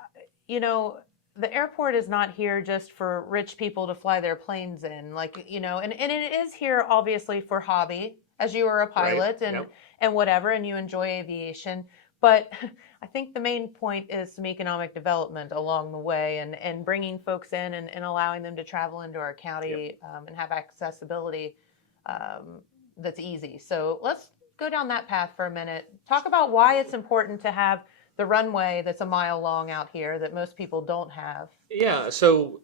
you know, the airport is not here just for rich people to fly their planes in, like, you know, and it is here obviously for hobby, as you are a pilot and whatever, and you enjoy aviation. But I think the main point is some economic development along the way and bringing folks in and allowing them to travel into our county and have accessibility that's easy. So let's go down that path for a minute. Talk about why it's important to have the runway that's a mile long out here that most people don't have. Yeah, so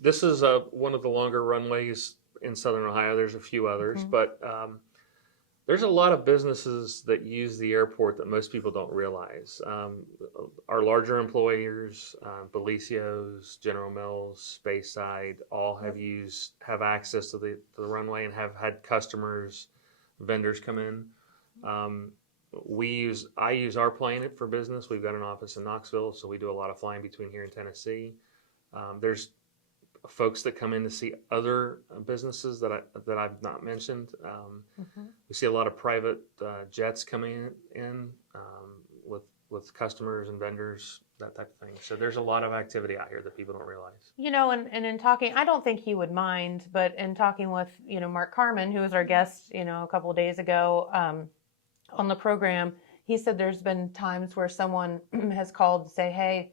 this is one of the longer runways in Southern Ohio. There's a few others, but there's a lot of businesses that use the airport that most people don't realize. Our larger employers, Belicios, General Mills, Speyside, all have access to the runway and have had customers, vendors come in. I use our plane for business. We've got an office in Knoxville, so we do a lot of flying between here and Tennessee. There's folks that come in to see other businesses that I've not mentioned. We see a lot of private jets coming in with customers and vendors, that type of thing. So there's a lot of activity out here that people don't realize. You know, and in talking, I don't think he would mind, but in talking with, Mark Carmen, who was our guest, a couple of days ago on the program, he said there's been times where someone has called to say, hey,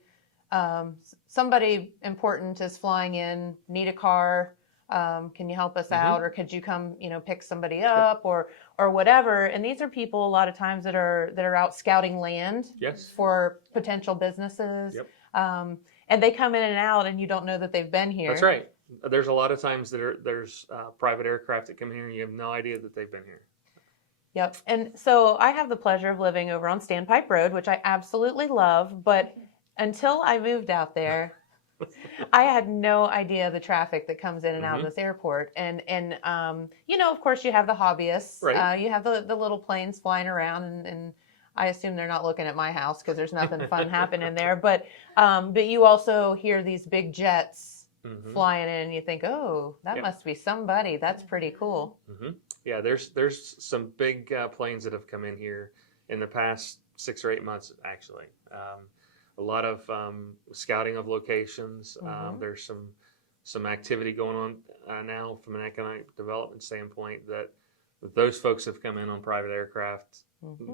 somebody important is flying in, need a car. Can you help us out, or could you come, pick somebody up, or whatever? And these are people a lot of times that are out scouting land for potential businesses. Yep. And they come in and out, and you don't know that they've been here. That's right. There's a lot of times there's private aircraft that come here, and you have no idea that they've been here. Yep. And so I have the pleasure of living over on Standpipe Road, which I absolutely love. But until I moved out there, I had no idea the traffic that comes in and out of this airport. And of course, you have the hobbyists. Right. You have the little planes flying around, and I assume they're not looking at my house because there's nothing fun happening there. But you also hear these big jets flying in, and you think, oh, that must be somebody. That's pretty cool. Yeah, there's some big planes that have come in here in the past 6 or 8 months, actually. A lot of scouting of locations. There's some activity going on now from an economic development standpoint that those folks have come in on private aircraft,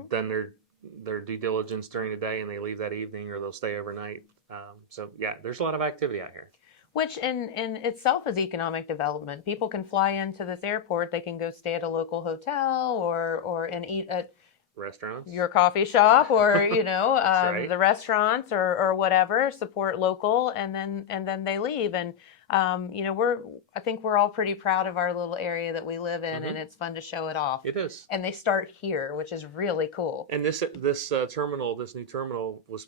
done their due diligence during the day, and they leave that evening, or they'll stay overnight. So yeah, there's a lot of activity out here. Which in itself is economic development. People can fly into this airport. They can go stay at a local hotel and eat at Restaurants, your coffee shop, or right. the restaurants, or whatever. Support local, and then they leave. And I think we're all pretty proud of our little area that we live in, and it's fun to show it off. It is. And they start here, which is really cool. And this new terminal was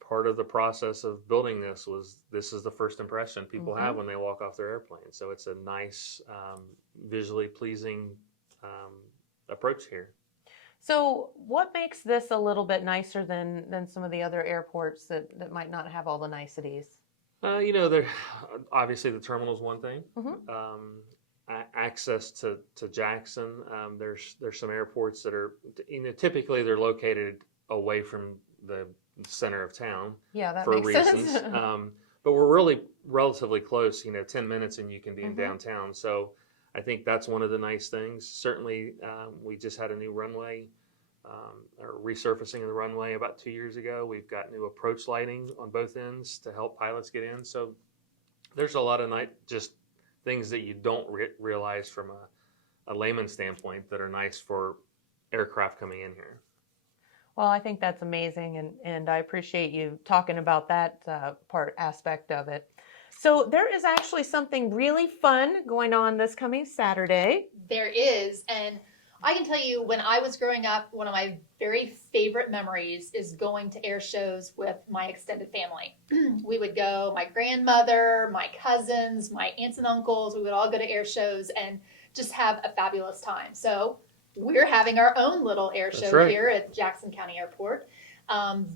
part of the process of building this. This is the first impression people have when they walk off their airplane. So it's a nice, visually pleasing approach here. So what makes this a little bit nicer than some of the other airports that might not have all the niceties? Obviously the terminal is one thing. Access to Jackson. There's some airports that are, typically they're located away from the center of town. Yeah, that for makes reasons. sense. But we're really relatively close. 10 minutes and you can be in downtown. So I think that's one of the nice things. Certainly, we just had a new runway, or resurfacing of the runway about 2 years ago. We've got new approach lighting on both ends to help pilots get in. So there's a lot of just things that you don't realize from a layman standpoint that are nice for aircraft coming in here. Well, I think that's amazing, and I appreciate you talking about that aspect of it. So there is actually something really fun going on this coming Saturday. There is, and I can tell you, when I was growing up, one of my very favorite memories is going to air shows with my extended family. We would go, my grandmother, my cousins, my aunts and uncles, we would all go to air shows and just have a fabulous time. So we're having our own little air show here at Jackson County Airport.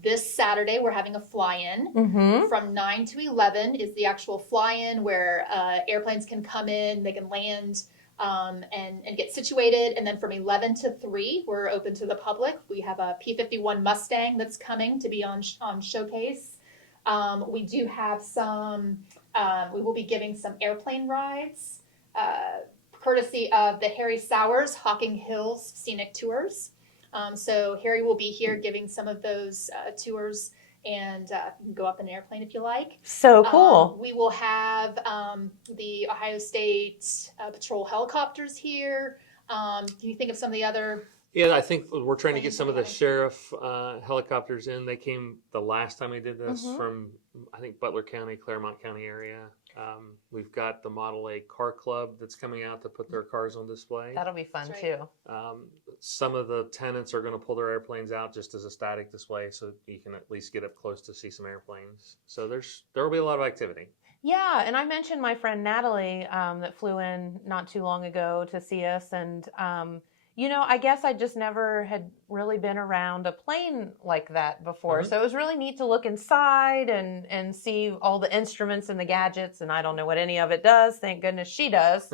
This Saturday, we're having a fly-in. From 9 to 11 is the actual fly-in, where airplanes can come in, they can land and get situated. And then from 11 to 3, we're open to the public. We have a P-51 Mustang that's coming to be on showcase. We do have we will be giving some airplane rides, courtesy of the Harry Sowers Hocking Hills Scenic Tours. So Harry will be here giving some of those tours, and you can go up in an airplane if you like. So cool. We will have the Ohio State Patrol helicopters here. Can you think of some of the other? Yeah, I think we're trying to get some of the sheriff helicopters in. They came the last time we did this from, I think, Butler County, Claremont County area. We've got the Model A Car Club that's coming out to put their cars on display. That'll be fun too. Some of the tenants are going to pull their airplanes out just as a static display, so you can at least get up close to see some airplanes. So there will be a lot of activity. Yeah, and I mentioned my friend Natalie that flew in not too long ago to see us, and You know, I guess I just never had really been around a plane like that before. So it was really neat to look inside and see all the instruments and the gadgets. And I don't know what any of it does. Thank goodness she does,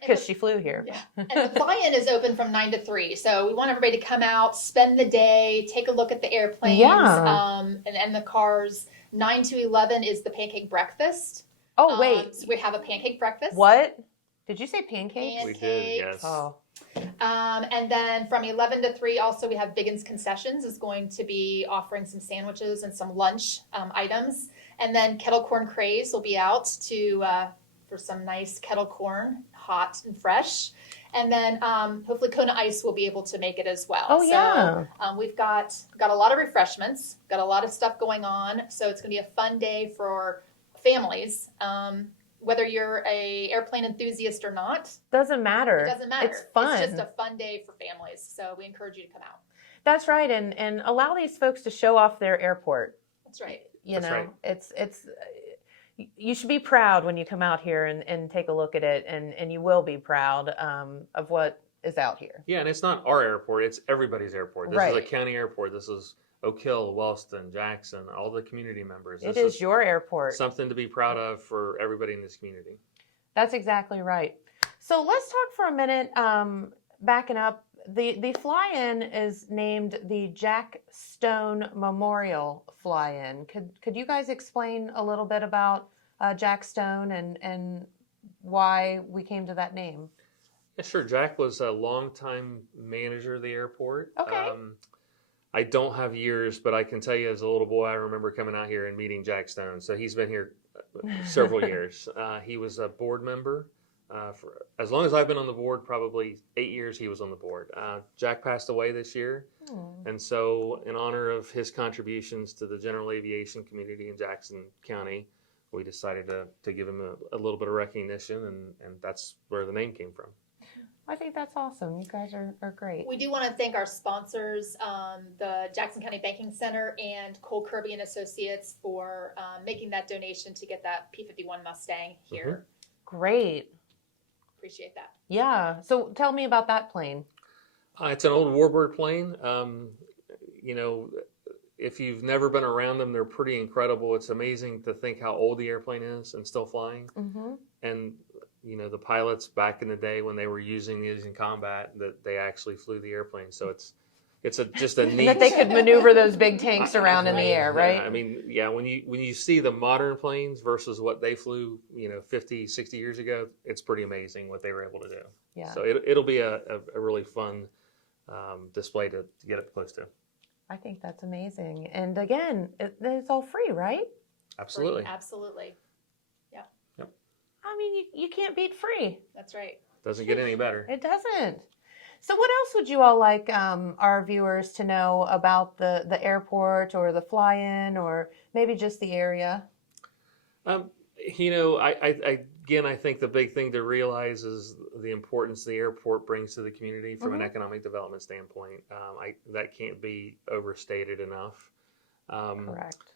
because she flew here. Yeah. And the fly-in is open from 9 to 3. So we want everybody to come out, spend the day, take a look at the airplanes and the cars. 9 to 11 is the pancake breakfast. Oh, wait. So we have a pancake breakfast. What? Did you say pancakes? We did, yes. Oh. And then from 11 to 3, also we have Biggins Concessions is going to be offering some sandwiches and some lunch items. And then Kettle Corn Craze will be out to for some nice kettle corn, hot and fresh. And then hopefully Kona Ice will be able to make it as well. Oh, yeah. So we've got a lot of refreshments, got a lot of stuff going on. So it's going to be a fun day for families. Whether you're a airplane enthusiast or not. Doesn't matter. It doesn't matter. It's fun. It's just a fun day for families. So we encourage you to come out. That's right. And allow these folks to show off their airport. That's right. You know, it's you should be proud when you come out here and take a look at it, and you will be proud of what is out here. Yeah, and it's not our airport, it's everybody's airport. This is a county airport. This is Oak Hill, Wellston, Jackson, all the community members. It is your airport. Something to be proud of for everybody in this community. That's exactly right. So let's talk for a minute, backing up. The fly-in is named the Jack Stone Memorial Fly-In. Could you guys explain a little bit about Jack Stone and why we came to that name? Yeah, sure. Jack was a longtime manager of the airport. Okay. I don't have years, but I can tell you as a little boy, I remember coming out here and meeting Jack Stone. So he's been here several years. He was a board member. For as long as I've been on the board, probably 8 years he was on the board. Jack passed away this year. And so in honor of his contributions to the general aviation community in Jackson County, we decided to give him a little bit of recognition, and that's where the name came from. I think that's awesome. You guys are great. We do want to thank our sponsors, the Jackson County Banking Center and Cole Kirby and Associates for making that donation to get that P-51 Mustang here. Great. Appreciate that. Yeah. So tell me about that plane. It's an old warbird plane. You know, if you've never been around them, they're pretty incredible. It's amazing to think how old the airplane is and still flying. And you know, the pilots back in the day when they were using these in combat, that they actually flew the airplane. So it's just a neat. That they could maneuver those big tanks around in the air, right? Yeah, I mean, yeah, when you see the modern planes versus what they flew, 50, 60 years ago, it's pretty amazing what they were able to do. Yeah. So it'll be a really fun display to get up close to. I think that's amazing. And again, it's all free, right? Absolutely. Free. Absolutely. Yeah. Yep. I mean, you can't beat free. That's right. Doesn't get any better. It doesn't. So what else would you all like our viewers to know about the airport or the fly-in or maybe just the area? I think the big thing to realize is the importance the airport brings to the community from an economic development standpoint. That can't be overstated enough. Correct.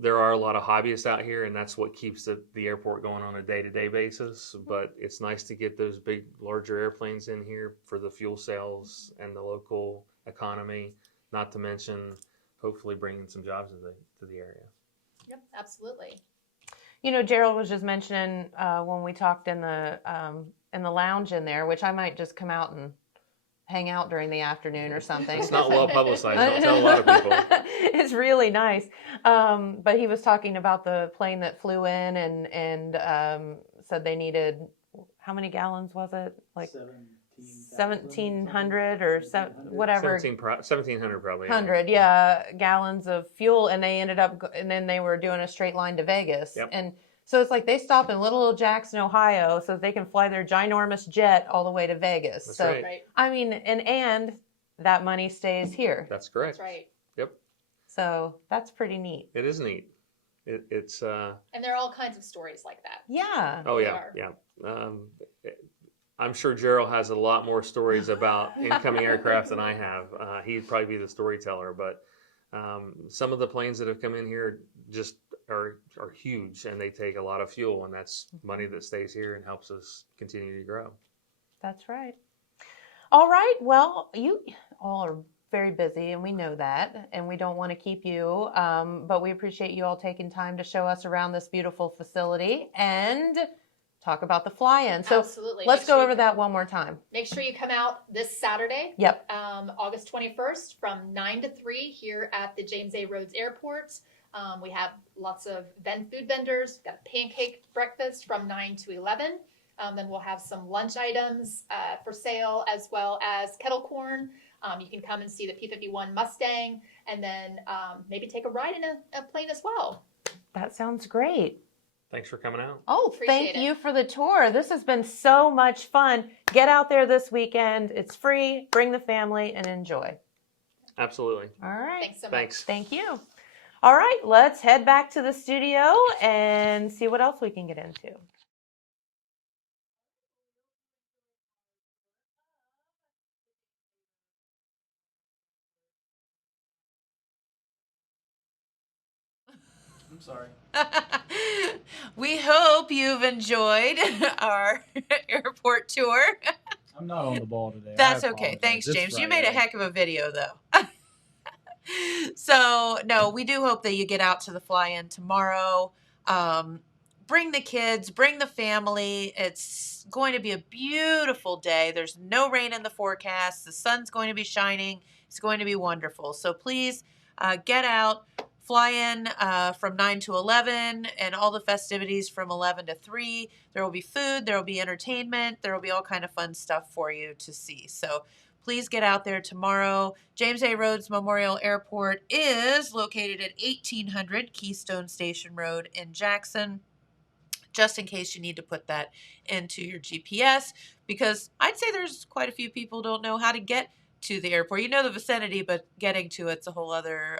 There are a lot of hobbyists out here, and that's what keeps the airport going on a day-to-day basis. But it's nice to get those big, larger airplanes in here for the fuel sales and the local economy, not to mention hopefully bringing some jobs to the area. Yep, absolutely. Gerald was just mentioning when we talked in the lounge in there, which I might just come out and hang out during the afternoon or something. It's not well publicized. I'll tell a lot of people. It's really nice. But he was talking about the plane that flew in and said they needed, how many gallons was it? Like 1,700 or whatever. 1,700 probably. 100, gallons of fuel, and they ended up, and then they were doing a straight line to Vegas. Yep. And so it's like they stop in little old Jackson, Ohio, so they can fly their ginormous jet all the way to Vegas. That's so, right. I mean, and that money stays here. That's correct. That's right. Yep. So that's pretty neat. It is neat. It's. And there are all kinds of stories like that. Yeah. Oh yeah, yeah. I'm sure Gerald has a lot more stories about incoming aircraft than I have. He'd probably be the storyteller, but some of the planes that have come in here just are huge, and they take a lot of fuel, and that's money that stays here and helps us continue to grow. That's right. All right. Well, you all are very busy, and we know that, and we don't want to keep you. But we appreciate you all taking time to show us around this beautiful facility and talk about the fly-in. So Absolutely. let's Make go sure over you- that one more time. Make sure you come out this Saturday, Yep. August 21st from 9 to 3 here at the James A. Rhodes Airport. We have lots of food vendors. We've got a pancake breakfast from 9 to 11. Then we'll have some lunch items for sale, as well as kettle corn. You can come and see the P-51 Mustang, and then maybe take a ride in a plane as well. That sounds great. Thanks for coming out. Oh, Appreciate thank it. you for the tour. This has been so much fun. Get out there this weekend. It's free. Bring the family and enjoy. Absolutely. All right. Thanks so much. Thanks. Thank you. All right, let's head back to the studio and see what else we can get into. I'm sorry. We hope you've enjoyed our airport tour. I'm not on the ball today. That's I okay. apologize. Thanks, It's James. You made a Friday. heck of a video, though. So, no, we do hope that you get out to the fly-in tomorrow. Bring the kids, bring the family. It's going to be a beautiful day. There's no rain in the forecast. The sun's going to be shining. It's going to be wonderful. So please get out, fly in from 9 to 11, and all the festivities from 11 to 3. There will be food. There will be entertainment. There will be all kind of fun stuff for you to see. So please get out there tomorrow. James A. Rhodes Memorial Airport is located at 1800 Keystone Station Road in Jackson. Just in case you need to put that into your GPS, because I'd say there's quite a few people don't know how to get to the airport. You know the vicinity, but getting to it's a whole other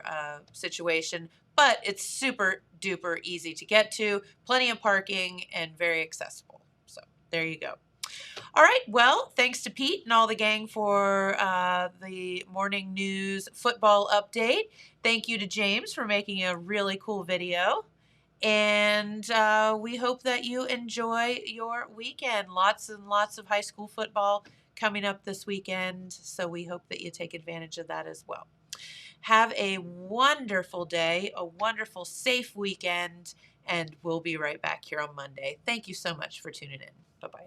situation. But it's super duper easy to get to, plenty of parking, and very accessible. So there you go. All right. Well, thanks to Pete and all the gang for the morning news football update. Thank you to James for making a really cool video. And we hope that you enjoy your weekend. Lots and lots of high school football coming up this weekend. So we hope that you take advantage of that as well. Have a wonderful day, a wonderful, safe weekend, and we'll be right back here on Monday. Thank you so much for tuning in. Bye-bye.